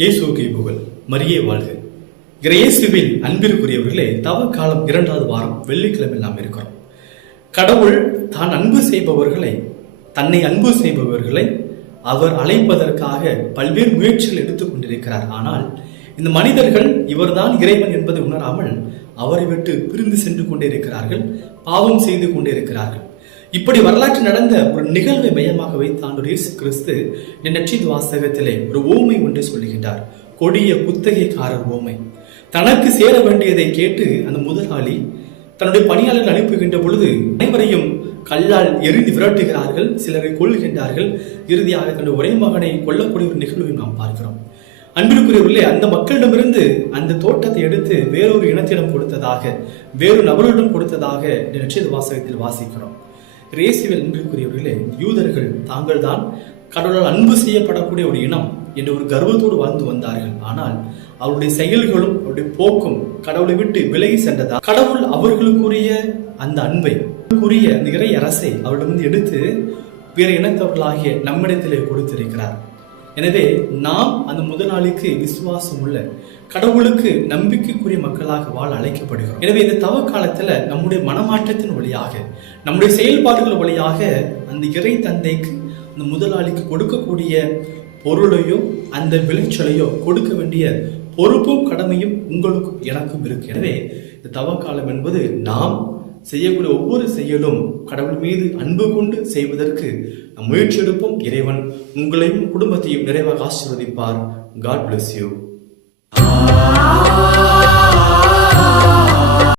இயேசுவுக்கு புகழ், மரியே வாழ்க. இயேசுவில் அன்பிற்குரியவர்களே, தவ காலம் 2வது வாரம் வெள்ளிக்கிழமை நாம் இருக்கிறோம். கடவுள் தான் அன்பு செய்பவர்களை, தன்னை அன்பு செய்பவர்களை அவர் அழைப்பதற்காக பல்வேறு முயற்சிகள் எடுத்துக் கொண்டிருக்கிறார். ஆனால் இந்த மனிதர்கள் இவர்தான் இறைவன் என்பதை உணராமல் அவரை விட்டு பிரிந்து சென்று கொண்டே இருக்கிறார்கள், பாவம் செய்து கொண்டே இருக்கிறார்கள். இப்படி வரலாற்று நடந்த ஒரு நிகழ்வை மையமாக வைத்து ஆண்டவர் இயேசு கிறிஸ்து நற்செய்தி வாசகத்திலே ஒரு ஓமை ஒன்றை சொல்லுகின்றார். கொடிய குத்தகைக்காரர் ஓமை. தனக்கு சேர வேண்டியதை கேட்டு அந்த முதலாளி தன்னுடைய பணியாளர்கள் அனுப்புகின்ற பொழுது அனைவரையும் கல்லால் எரிந்து விரட்டுகிறார்கள், சிலரை கொல்லுகின்றார்கள். இறுதியாக தன்னுடைய ஒரே மகனை கொல்லக்கூடிய ஒரு நிகழ்வை நாம் பார்க்கிறோம். அன்பிற்குரியவர்களே, அந்த மக்களிடமிருந்து அந்த தோட்டத்தை எடுத்து வேறொரு இனத்திடம் கொடுத்ததாக, வேறு நபர்களிடம் கொடுத்ததாக நற்செய்தி வாசகத்தில் வாசிக்கிறோம். இயேசுவில் அன்பிற்குரியவர்களே, யூதர்கள் தாங்கள் தான் கடவுளால் அன்பு செய்யப்படக்கூடிய ஒரு இனம் என்ற ஒரு கர்வத்தோடு வாழ்ந்து வந்தார்கள். ஆனால் அவருடைய செயல்களும் அவருடைய போக்கும் கடவுளை விட்டு விலகி சென்றதா கடவுள் அவர்களுக்குரிய அந்த அன்பை, அந்த இறை அரசை அவரிடமிருந்து எடுத்து பிற இனத்தவர்களாகிய நம்மிடத்திலே கொடுத்திருக்கிறார். எனவே நாம் அந்த முதலாளிக்கு விசுவாசம் உள்ள, கடவுளுக்கு நம்பிக்கைக்குரிய மக்களாக வாழ அழைக்கப்படுகிறோம். எனவே இந்த தவ காலத்துல நம்முடைய மனமாற்றத்தின் வழியாக, நம்முடைய செயல்பாடுகள் வழியாக அந்த இறை தந்தைக்கு, அந்த முதலாளிக்கு கொடுக்கக்கூடிய பொருளையோ அந்த விளைச்சலையோ கொடுக்க வேண்டிய பொறுப்பும் கடமையும் உங்களுக்கும் எனக்கும் இருக்கு. எனவே இந்த தவ காலம் என்பது நாம் செய்யக்கூடிய ஒவ்வொரு செயலும் கடவுள் மீது அன்பு கொண்டு செய்வதற்கு முயற்சி எடுப்போம். இறைவன் உங்களையும் குடும்பத்தையும் நிறைவாக ஆசீர்வதிப்பார். God bless you.